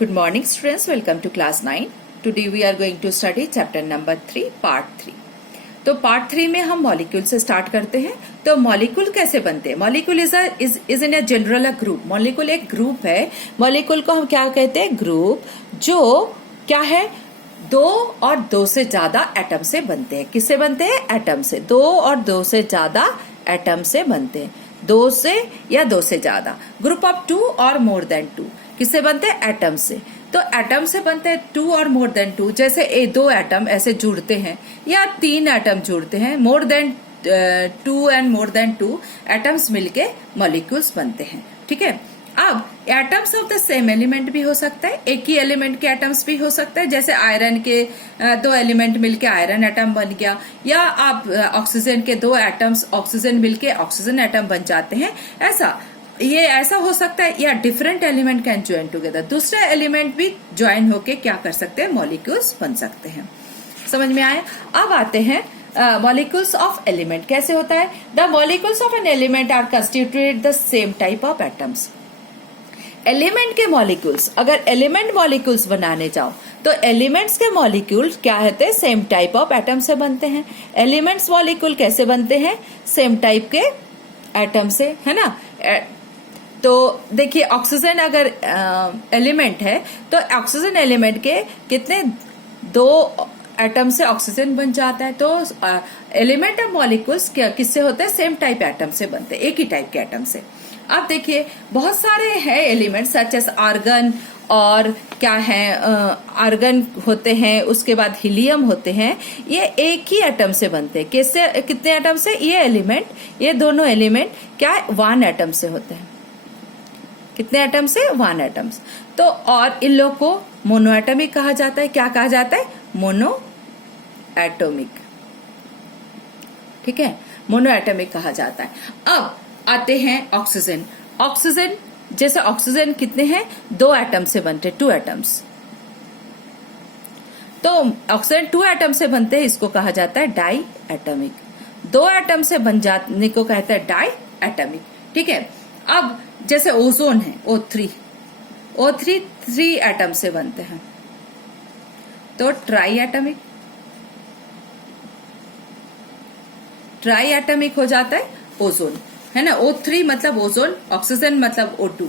Good morning students, welcome to class 9. Today we are going to study chapter number 3 part 3. तो part 3 में हम molecule से start करते हैं. तो मॉलिक्यूल कैसे बनते हैं? Molecule is in a general a group. Molecule एक ग्रुप है. मॉलिक्यूल को हम क्या कहते हैं? ग्रुप, जो क्या है, दो और दो से ज्यादा एटम से बनते हैं. किससे बनते हैं? एटम से. दो और दो से ज्यादा एटम से बनते हैं. दो से या दो से ज्यादा. ग्रुप ऑफ टू और मोर देन टू. किससे बनते हैं? एटम से. तो एटम से बनते हैं टू और मोर देन टू. जैसे दो एटम ऐसे जुड़ते हैं या तीन एटम जुड़ते हैं, more than two and more than two atoms मिलके मॉलिक्यूल्स बनते हैं. ठीक है. अब atoms of the same element भी हो सकता है, एक ही एलिमेंट के एटम्स भी हो सकता है. जैसे आयरन के दो एलिमेंट मिलके आयरन एटम बन गया, या आप ऑक्सीजन के दो एटम्स ऑक्सीजन मिलके ऑक्सीजन एटम बन जाते हैं. ऐसा हो सकता है. या different element can join together. दूसरे एलिमेंट भी ज्वाइन होके क्या कर सकते हैं? मॉलिक्यूल्स बन सकते हैं. समझ में आया? अब आते हैं मॉलिक्यूल्स ऑफ एलिमेंट. कैसे होता है? The molecules of an element are constituted the same type of atoms. Element के मॉलिक्यूल्स, अगर एलिमेंट मॉलिक्यूल्स बनाने जाओ तो एलिमेंट्स के मॉलिक्यूल क्या होते हैं? सेम टाइप ऑफ एटम से बनते हैं. एलिमेंट्स मॉलिक्यूल कैसे बनते हैं? सेम टाइप के एटम से, है ना. तो देखिए, ऑक्सीजन अगर एलिमेंट है तो ऑक्सीजन एलिमेंट के कितने, दो एटम से ऑक्सीजन बन जाता है. तो एलिमेंट ऑफ मॉलिक्यूल्स किससे होते हैं? सेम टाइप एटम से बनते हैं, एक ही टाइप के एटम से. अब देखिए, बहुत सारे हैं एलिमेंट सच एस आर्गन, और क्या है, आर्गन होते हैं, उसके बाद हीलियम होते हैं. ये एक ही एटम से बनते हैं. किससे? कितने एटम से? ये दोनों एलिमेंट क्या है? वन एटम से होते हैं. कितने एटम से? One atoms. तो और इन लोग को मोनो एटमिक कहा जाता है. क्या कहा जाता है? Mono atomic. ठीक है, मोनो एटमिक कहा जाता है. अब आते हैं ऑक्सीजन. ऑक्सीजन, जैसे ऑक्सीजन कितने हैं? दो एटम से बनते, टू एटम्स. तो ऑक्सीजन टू एटम से बनते हैं, इसको कहा जाता है डाई एटमिक. दो एटम से बन जाने को कहते हैं डाई एटमिक. ठीक है. अब जैसे ओजोन है, O3 थ्री एटम से बनते हैं, तो ट्राई एटमिक हो जाता है ओजोन, है ना. O3 मतलब ओजोन, ऑक्सीजन मतलब O2.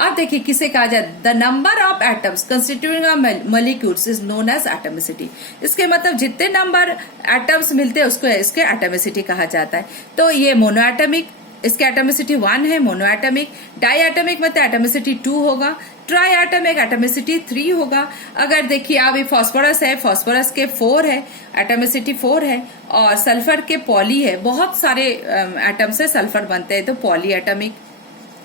अब देखिए, किसे कहा जाए? The number of atoms constituting molecules is known as atomicity. इसके मतलब जितने नंबर एटम्स मिलते हैं उसको इसके एटमिसिटी कहा जाता है. तो ये मोनो एटमिक, इसके एटमिसिटी 1 है, मोनो एटमिक. डाई एटमिक मतलब एटमिसिटी 2 होगा. ट्राई एटमिक एटमिसिटी 3 होगा. अगर देखिए, अब ये फास्फोरस है, फास्फोरस के 4 है, एटमिसिटी 4 है. और सल्फर के पॉली है, बहुत सारे एटम से सल्फर बनते हैं, तो पॉली एटमिक,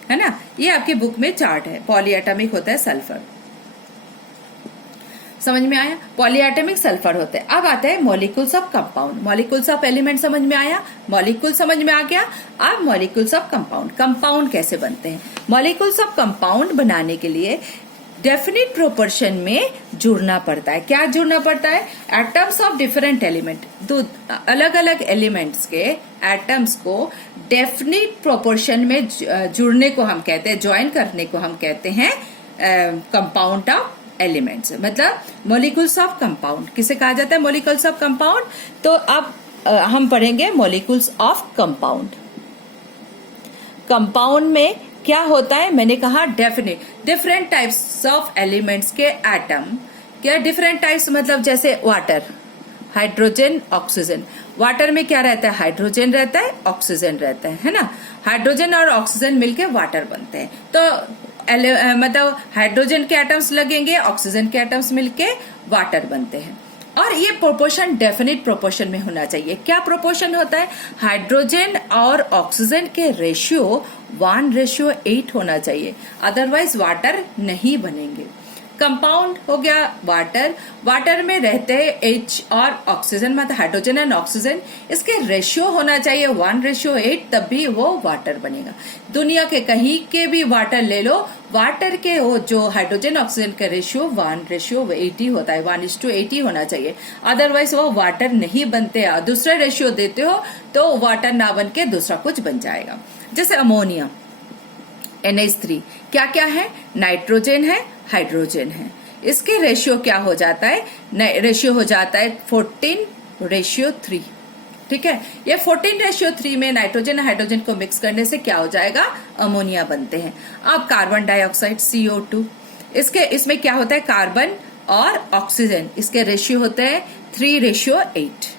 है ना. ये आपकी बुक में चार्ट है. पॉली एटमिक होता है सल्फर. समझ में आया? पॉलीएटमिक सल्फर होते हैं. अब आता है molecules of compound. Molecules of element समझ में आया, मॉलिक्यूल समझ में आ गया. अब मॉलिक्यूल्स ऑफ कंपाउंड. कंपाउंड कैसे बनते हैं? मॉलिक्यूल्स ऑफ कंपाउंड बनाने के लिए डेफिनेट प्रोपोर्शन में जुड़ना पड़ता है. क्या जुड़ना पड़ता है? एटम्स ऑफ डिफरेंट एलिमेंट, दो अलग अलग एलिमेंट्स के एटम्स को डेफिनेट प्रोपोर्शन में जुड़ने को हम कहते हैं, ज्वाइन करने को हम कहते हैं कंपाउंड ऑफ एलिमेंट्स, मतलब मॉलिक्यूल्स ऑफ कंपाउंड. किसे कहा जाता है? Molecules of compound. तो अब हम पढ़ेंगे मॉलिक्यूल्स ऑफ कंपाउंड. कंपाउंड में क्या होता है? मैंने कहा डिफरेंट टाइप्स ऑफ एलिमेंट्स के एटम. क्या डिफरेंट टाइप्स? मतलब जैसे वाटर, हाइड्रोजन, ऑक्सीजन. वाटर में क्या रहता है? हाइड्रोजन रहता है, ऑक्सीजन रहता है ना. हाइड्रोजन और ऑक्सीजन मिलके वाटर बनते हैं. तो मतलब हाइड्रोजन के एटम्स लगेंगे, ऑक्सीजन के एटम्स मिलके वाटर बनते हैं. और ये प्रोपोर्शन डेफिनेट प्रोपोर्शन में होना चाहिए. क्या प्रोपोर्शन होता है? हाइड्रोजन और ऑक्सीजन के रेशियो 1:8 होना चाहिए, अदरवाइज वाटर नहीं बनेंगे. कंपाउंड हो गया वाटर. वाटर में रहते हैं H और ऑक्सीजन, मतलब हाइड्रोजन एंड ऑक्सीजन. इसके रेशियो होना चाहिए 1:8, तब भी वो वाटर बनेगा. दुनिया के कहीं के भी वाटर ले लो, वाटर के वो जो हाइड्रोजन ऑक्सीजन का रेशियो 1:80 होता है, 1:80 होना चाहिए, अदरवाइज वो वाटर नहीं बनते. दूसरा रेशियो देते हो तो वाटर ना बन के दूसरा कुछ बन जाएगा. जैसे अमोनिया NH3, क्या क्या है? नाइट्रोजन है, हाइड्रोजन है। इसके रेशियो क्या हो जाता है, रेशियो हो जाता है 14:3। ठीक है, ये 14:3 में नाइट्रोजन और हाइड्रोजन को मिक्स करने से क्या हो जाएगा, अमोनिया बनते हैं। अब कार्बन डाइऑक्साइड CO2, इसमें क्या होता है, कार्बन और ऑक्सीजन, इसके रेशियो होते हैं 3:8।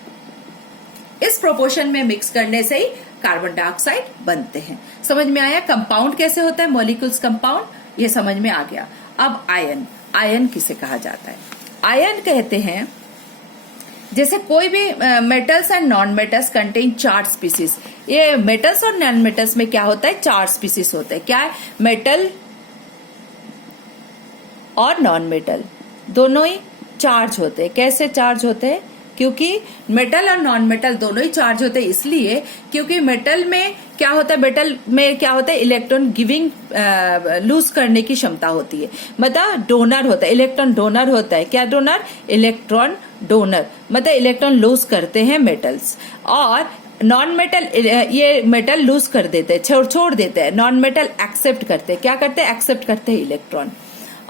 इस प्रोपोर्शन में मिक्स करने से ही कार्बन डाइऑक्साइड बनते हैं। समझ में आया कंपाउंड कैसे होता है, मॉलिक्यूल्स कंपाउंड, ये समझ में आ गया। अब आयन, आयन किसे कहा जाता है, आयन कहते हैं जैसे कोई भी metals and non metals contain 4 species. ये मेटल्स और नॉन मेटल्स में क्या होता है, 4 स्पीसीज होते हैं। क्या है, मेटल और नॉन मेटल दोनों ही चार्ज होते हैं। कैसे चार्ज होते हैं, क्योंकि मेटल और नॉन मेटल दोनों ही चार्ज होते हैं, इसलिए क्योंकि मेटल में क्या होता है, मेटल में क्या होता है, इलेक्ट्रॉन गिविंग लूज करने की क्षमता होती है, मतलब डोनर होता है, इलेक्ट्रॉन डोनर होता है। क्या डोनर, इलेक्ट्रॉन डोनर, मतलब इलेक्ट्रॉन लूज करते हैं मेटल्स। और नॉन मेटल, ये मेटल लूज कर देते हैं, छोड़ देते हैं, नॉन मेटल एक्सेप्ट करते हैं। क्या करते हैं, एक्सेप्ट करते हैं इलेक्ट्रॉन।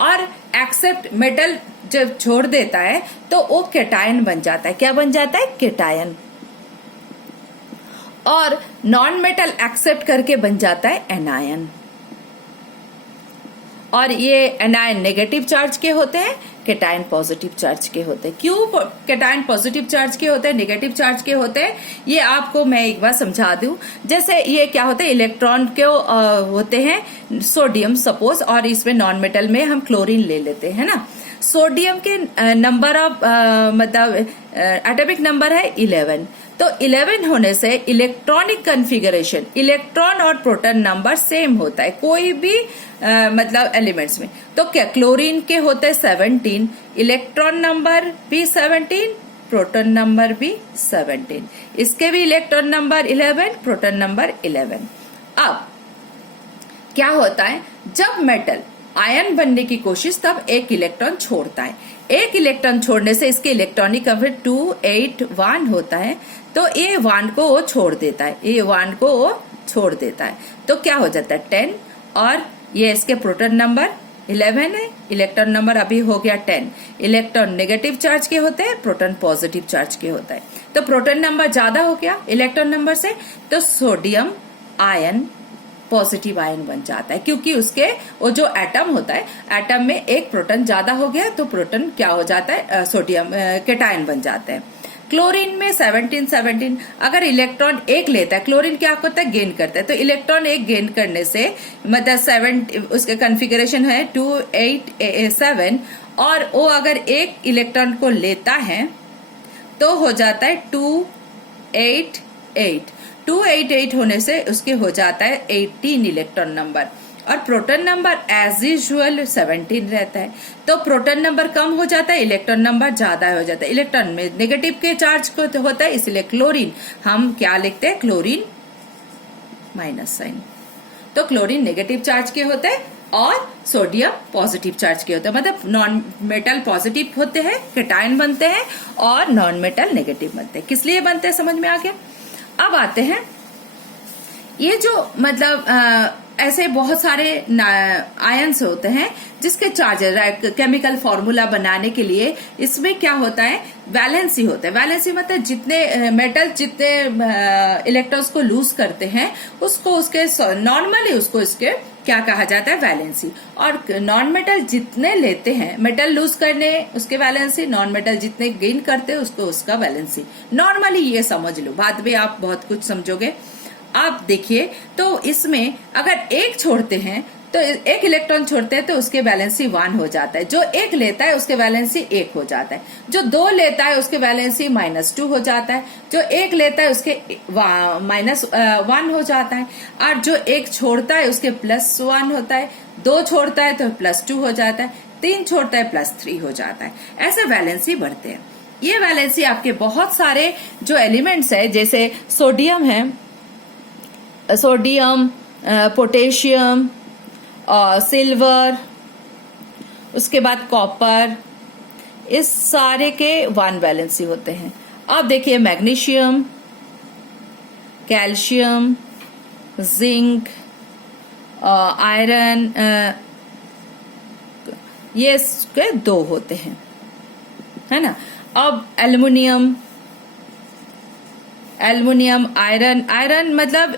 और एक्सेप्ट मेटल जब छोड़ देता है तो वो केटायन बन जाता है। क्या बन जाता है, केटायन। और नॉन मेटल एक्सेप्ट करके बन जाता है एनायन। और ये एनायन नेगेटिव चार्ज के होते हैं, केटायन पॉजिटिव चार्ज के होते हैं। क्यों केटायन पॉजिटिव चार्ज के होते हैं, नेगेटिव चार्ज के होते हैं, ये आपको मैं एक बार समझा दूं। जैसे ये क्या होते हैं, इलेक्ट्रॉन के होते हैं सोडियम सपोज, और इसमें नॉन मेटल में हम क्लोरीन ले लेते हैं ना। सोडियम के नंबर ऑफ मतलब एटॉमिक नंबर है 11। तो 11 होने से इलेक्ट्रॉनिक कन्फिगरेशन, इलेक्ट्रॉन और प्रोटॉन नंबर सेम होता है कोई भी मतलब एलिमेंट्स में। तो क्या क्लोरीन के होते हैं 17, इलेक्ट्रॉन नंबर भी 17, प्रोटॉन नंबर भी 17, इसके भी इलेक्ट्रॉन नंबर 11, प्रोटॉन नंबर 11। अब क्या होता है, जब मेटल आयन बनने की कोशिश, तब एक इलेक्ट्रॉन छोड़ता है। एक इलेक्ट्रॉन छोड़ने से इसके इलेक्ट्रॉनिक कंफर्ट 2, 8, 1 होता है। तो ये 1 को वो छोड़ देता है, ये 1 को वो छोड़ देता है, तो क्या हो जाता है 10। और ये इसके प्रोटॉन नंबर 11 है, इलेक्ट्रॉन नंबर अभी हो गया 10। इलेक्ट्रॉन नेगेटिव चार्ज के होते हैं, प्रोटॉन पॉजिटिव चार्ज के होता है। तो प्रोटॉन नंबर ज्यादा हो गया इलेक्ट्रॉन नंबर से, तो सोडियम आयन पॉजिटिव आयन बन जाता है, क्योंकि उसके वो जो एटम होता है, एटम में एक प्रोटॉन ज्यादा हो गया तो प्रोटॉन क्या हो जाता है, सोडियम केटायन बन जाते हैं। क्लोरीन में 17 अगर इलेक्ट्रॉन एक लेता है, क्लोरीन क्या होता है, गेन करता है। तो इलेक्ट्रॉन एक गेन करने से मतलब 7, उसके कॉन्फ़िगरेशन है 2, 8, 7, और वो अगर एक इलेक्ट्रॉन को लेता है तो हो जाता है 2, 8, 8। 288 होने से उसके हो जाता है 18 इलेक्ट्रॉन नंबर। और प्रोटॉन नंबर एज यूजुअल 17 रहता है। तो प्रोटॉन नंबर कम हो जाता है, इलेक्ट्रॉन नंबर ज्यादा हो जाता है। इलेक्ट्रॉन में नेगेटिव के चार्ज को तो होता है, इसलिए क्लोरीन हम क्या लिखते हैं, क्लोरीन माइनस साइन। तो क्लोरीन नेगेटिव चार्ज के होते हैं और सोडियम पॉजिटिव चार्ज के होते हैं, मतलब नॉन मेटल पॉजिटिव होते हैं, केटायन बनते हैं, और नॉन मेटल नेगेटिव बनते हैं। किस लिए बनते हैं, समझ में आ गया। अब आते हैं ये जो मतलब ऐसे बहुत सारे आयन्स होते हैं जिसके चार्जेस, केमिकल फॉर्मूला बनाने के लिए इसमें क्या होता है, वैलेंसी होता है। वैलेंसी मतलब जितने मेटल जितने इलेक्ट्रॉन्स को लूज करते हैं उसको उसके नॉर्मली उसको इसके क्या कहा जाता है, वैलेंसी। और नॉन मेटल जितने लेते हैं मेटल लूज करने उसके वैलेंसी, नॉन मेटल जितने गेन करते हैं उसको उसका वैलेंसी। नॉर्मली ये समझ लो, बाद में आप बहुत कुछ समझोगे। आप देखिए, तो इसमें अगर एक छोड़ते हैं तो एक इलेक्ट्रॉन छोड़ते हैं तो उसके वैलेंसी 1 हो जाता है। जो एक लेता है उसके वैलेंसी 1 हो जाता है। जो 2 लेता है उसके वैलेंसी -2 हो जाता है। जो 1 लेता है उसके -1 हो जाता है। और जो एक छोड़ता है उसके +1 होता है। 2 छोड़ता है तो +2 हो जाता है। 3 छोड़ता है +3 हो जाता है। ऐसे वैलेंसी बढ़ते हैं। ये वैलेंसी आपके बहुत सारे जो एलिमेंट्स है, जैसे सोडियम है, सोडियम, पोटेशियम, सिल्वर, उसके बाद कॉपर, इस सारे के 1 वैलेंसी होते हैं। अब देखिए मैग्नीशियम, कैल्शियम, जिंक, आयरन, ये इसके 2 होते हैं, है ना। अब एल्युमिनियम, आयरन मतलब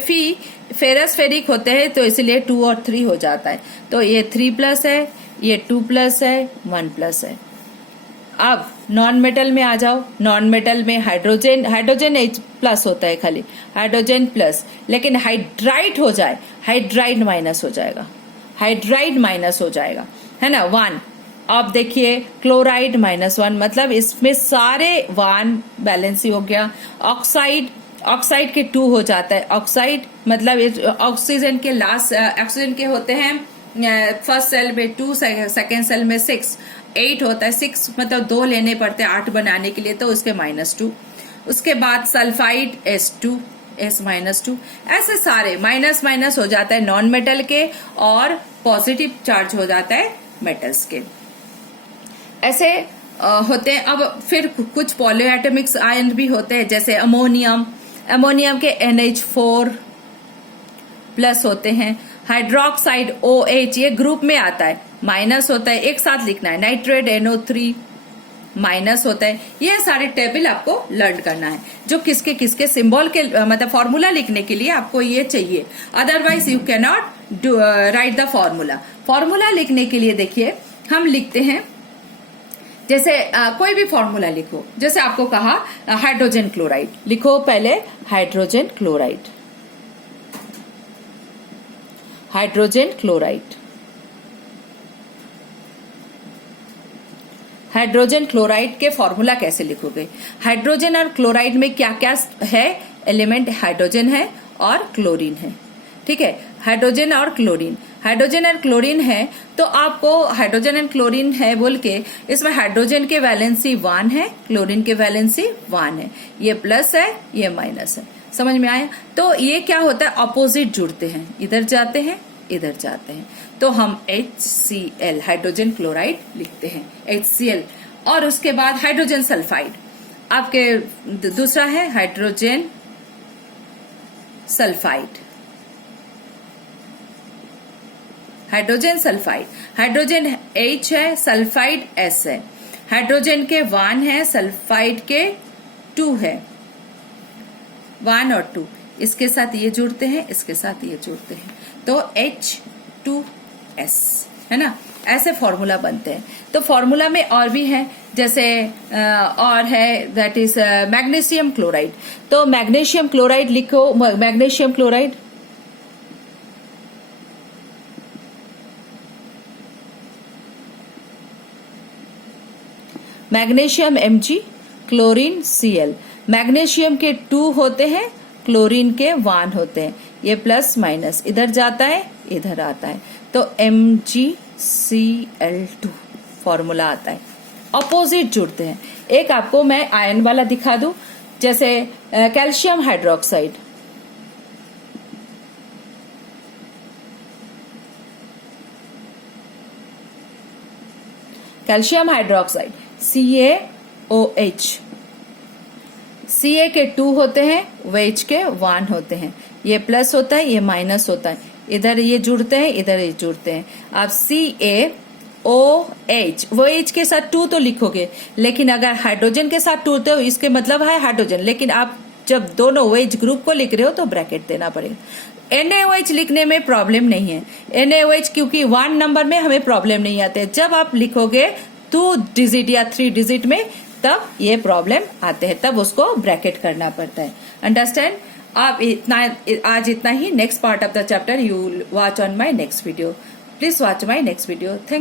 Fe फेरस फेरिक होते हैं, तो इसलिए 2 और 3 हो जाता है। तो ये 3+ है, ये 2+ है, 1+ है। अब नॉन मेटल में आ जाओ। नॉन मेटल में हाइड्रोजन H+ होता है, खाली हाइड्रोजन प्लस, लेकिन हाइड्राइड हो जाए, हाइड्राइड माइनस हो जाएगा, है ना, 1। अब देखिए क्लोराइड -1, मतलब इसमें सारे 1 बैलेंस ही हो गया। ऑक्साइड के 2 हो जाता है। ऑक्साइड मतलब ऑक्सीजन के होते हैं फर्स्ट सेल में 2, सेकेंड सेल में 6, 8 होता है। 6 मतलब 2 लेने पड़ते हैं 8 बनाने के लिए, तो उसके -2। उसके बाद सल्फाइड S2, S-2, ऐसे सारे माइनस हो जाता है नॉन मेटल के, और पॉजिटिव चार्ज हो जाता है मेटल्स के। ऐसे होते हैं। अब फिर कुछ पॉलीएटॉमिक्स आयन भी होते हैं, जैसे अमोनियम के NH4+ होते हैं। हाइड्रोक्साइड OH ये ग्रुप में आता है, माइनस होता है, एक साथ लिखना है। नाइट्रेट NO3 माइनस होता है। ये सारे टेबल आपको लर्न करना है, जो किसके सिंबल के मतलब फॉर्मूला लिखने के लिए आपको ये चाहिए, otherwise you can not right the formula. Formula लिखने के लिए देखिए हम लिखते हैं, जैसे कोई भी फॉर्मूला लिखो, जैसे आपको कहा हाइड्रोजन क्लोराइड लिखो। पहले हाइड्रोजन क्लोराइड के फॉर्मूला कैसे लिखोगे? हाइड्रोजन और क्लोराइड में क्या क्या है एलिमेंट? हाइड्रोजन है और क्लोरीन है, ठीक है। हाइड्रोजन और क्लोरीन है, तो आपको हाइड्रोजन एंड क्लोरीन है बोल के इसमें हाइड्रोजन के वैलेंसी 1 है, क्लोरीन के वैलेंसी 1 है। ये प्लस है, ये माइनस है। समझ में आया? तो ये क्या होता है, अपोजिट जुड़ते हैं, इधर जाते हैं, इधर जाते हैं, तो हम HCl हाइड्रोजन क्लोराइड लिखते हैं, HCl। और उसके बाद हाइड्रोजन सल्फाइड, आपके दूसरा है हाइड्रोजन सल्फाइड, हाइड्रोजन H है, सल्फाइड S है। हाइड्रोजन के 1 है, सल्फाइड के 2 है, 1 और 2, इसके साथ ये जुड़ते हैं, इसके साथ ये जुड़ते हैं, तो H2S, है ना। ऐसे फॉर्मूला बनते हैं। तो फॉर्मूला में और भी है, जैसे और है दैट इज मैग्नीशियम क्लोराइड। तो मैग्नीशियम क्लोराइड लिखो, magnesium chloride magnesium Mg, chlorine Cl। Magnesium के 2 होते हैं, क्लोरीन के 1 होते हैं। ये प्लस माइनस इधर जाता है, इधर आता है, तो MgCl2 फॉर्मूला आता है। अपोजिट जुड़ते हैं। एक आपको मैं आयन वाला दिखा दूं, जैसे कैल्शियम हाइड्रोक्साइड, CaOH, Ca के 2 होते हैं, OH के 1 होते हैं। ये प्लस होता है, ये माइनस होता है, इधर ये जुड़ते हैं, इधर ये जुड़ते हैं। आप CaOH, वो H के साथ 2 तो लिखोगे, लेकिन अगर हाइड्रोजन के साथ 2 तो इसके मतलब है हाइड्रोजन, लेकिन आप जब दोनों OH ग्रुप को लिख रहे हो तो ब्रैकेट देना पड़ेगा। NaOH लिखने में प्रॉब्लम नहीं है, NaOH क्योंकि 1 नंबर में हमें प्रॉब्लम नहीं आते। जब आप लिखोगे 2 डिजिट या 3 डिजिट में, तब ये प्रॉब्लम आते हैं, तब उसको ब्रैकेट करना पड़ता है। अंडरस्टैंड? आप आज इतना ही। Next part of the chapter you watch on my next video. Please watch my next video. Thank